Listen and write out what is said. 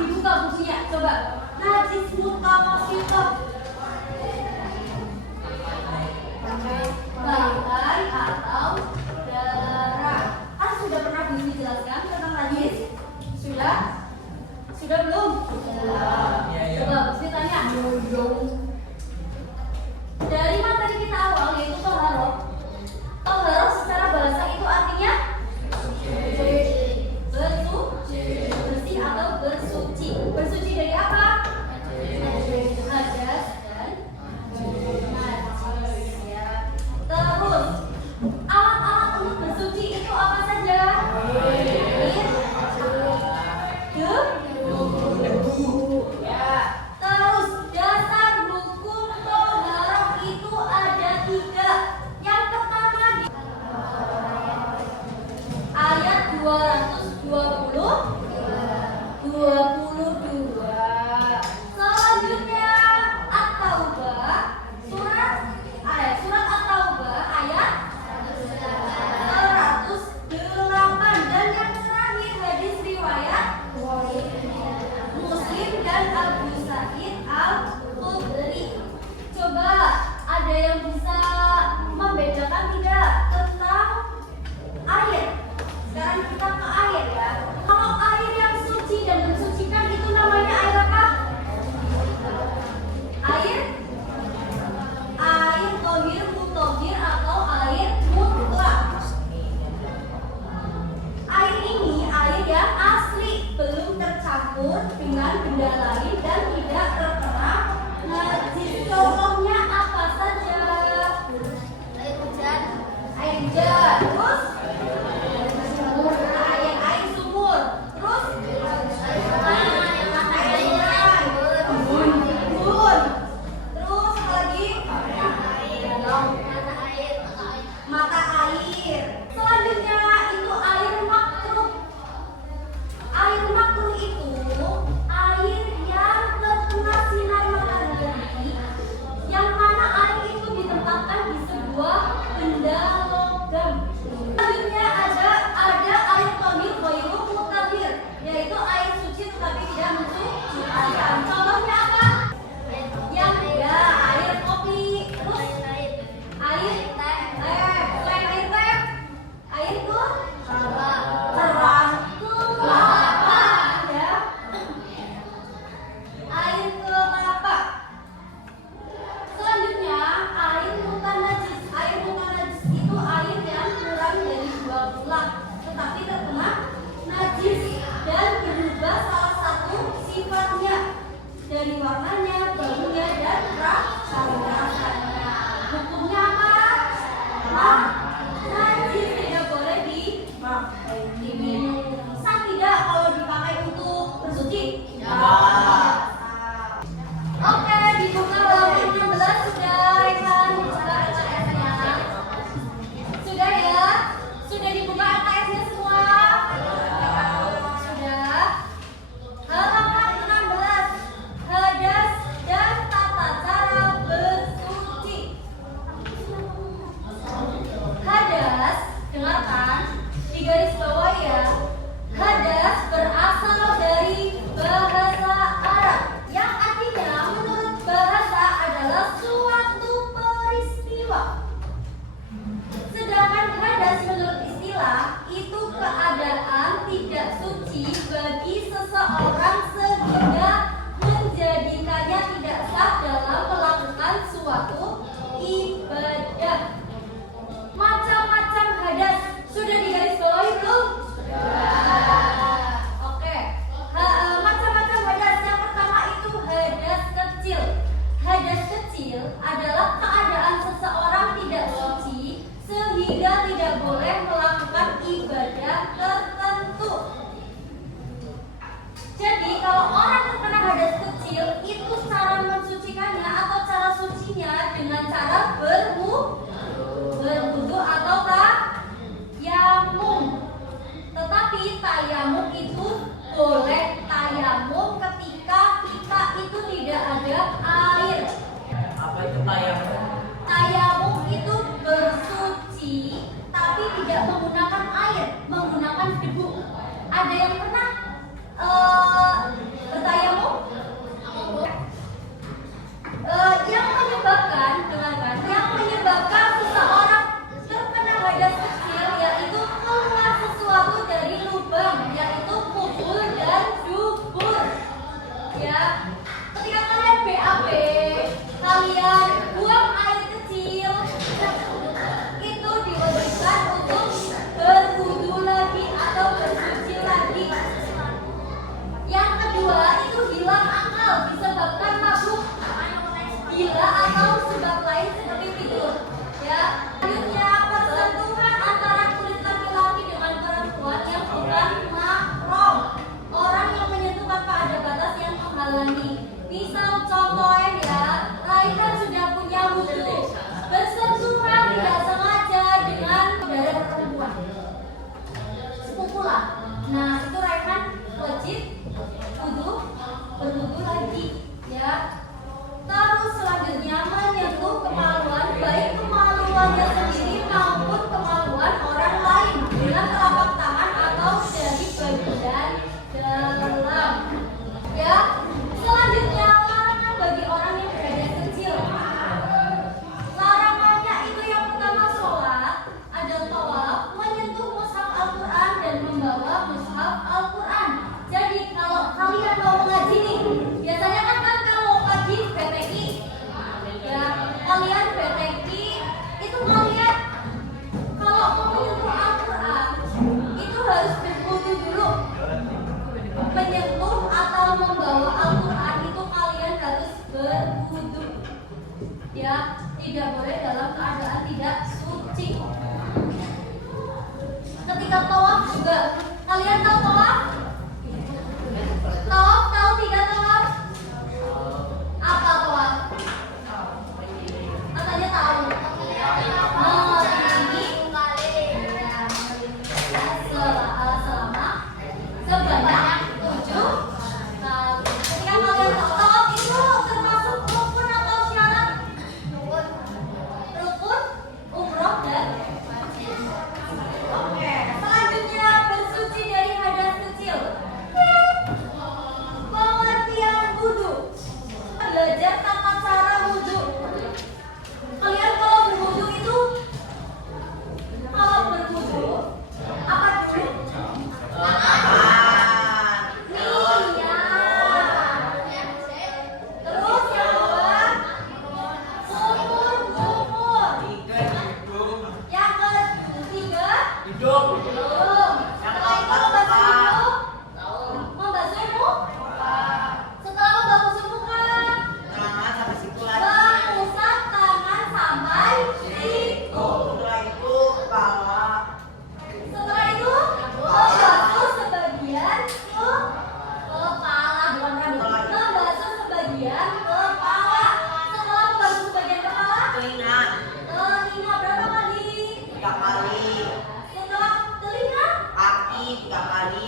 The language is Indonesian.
dibuka bukunya. Coba. Najis mutawasito. Bangkai atau darah. Kan sudah pernah dijelaskan tentang najis? Sudah? Sudah belum? Coba Busri tanya. Dari materi kita awal yaitu toharoh. Toharoh secara bahasa itu artinya bersih atau bersuci. Bersuci dari apa? Hadas dan najis ya. Terus alat-alat untuk bersuci itu apa saja? Debu. Ya. Terus dasar hukum toharoh itu ada 3. Yang pertama ayat 22. Selanjutnya At-Taubah surat At-Taubah ayat 108 dan yang terakhir hadis riwayat Muslim dan Abu Sa'id Al-Khudri. Coba ada yang bisa membedakan tidak tentang air? Sekarang kita ke air ya. Kalau air yang suci dan mensucikan itu namanya air apa? Air tohir, mutohir atau air mutlak. Air ini air yang asli, belum tercampur dengan benda lain dan tidak terkena najis. Contohnya apa saja? Air hujan. Terus air sumur. Terus embun. Terus apa lagi? Mata air. Selanjutnya itu air makruh. Air makruh itu air yang terkena sinar matahari, yang mana air itu ditempatkan di sebuah benda logam. Selanjutnya ada air tohir ghairu mutahhir, yaitu air suci tetapi tidak mensucikan. Contohnya apa? Air kopi. Terus air teh. Selain air teh, air kelapa ya. Air kelapa. Selanjutnya air mutanajis. Air mutanajis itu air yang kurang dari 2 bulan tetapi terkena najis dan berubah salah satu sifatnya dari warnanya, baunya dan rasanya. Hukumnya apa? Najis, tidak boleh diminum. Sah tidak kalau dipakai untuk bersuci? Oke, dibuka halaman 16 sudah Rehan, dibuka LKS-nya. Sudah ya? Sudah dibuka LKS-nya semua? Sudah. Halaman 16. Hadas dan tata cara bersuci. Hadas, dengarkan, di garis bawah ya. Hadas berasal dari bahasa Arab yang artinya menurut bahasa adalah suatu peristiwa. Sedangkan hadas menurut istilah itu keadaan tidak suci bagi seseorang sehingga menjadikannya tidak sah dalam melakukan suatu ibadah. Macam-macam hadas sudah digarisbawahi belum? Oke. Macam-macam hadas. Yang pertama itu hadas kecil. Hadas kecil adalah keadaan seseorang tidak suci sehingga tidak boleh melakukan ibadah tertentu. Jadi kalau orang selama sebanyak 7 kali. Ketika kalian tahu itu termasuk rukun atau syarat? Rukun, umroh dan wajib. Oke, selanjutnya bersuci dari hadas kecil. Pengertian wudu. Belajar tata cara wudu. Kalian kalau berwudu itu apa dulu? Terus yang kedua, sumur. Yang ketiga, hidung. Setelah itu membasuh hidung. Setelah membasuh muka, mengusap tangan sampai siku. Setelah itu membasuh sebagian kepala, bukan rambut. Membasuh sebagian kepala. Setelah membasuh sebagian kepala, telinga berapa kali? 3 kali. Setelah telinga, Kaki 3 kali.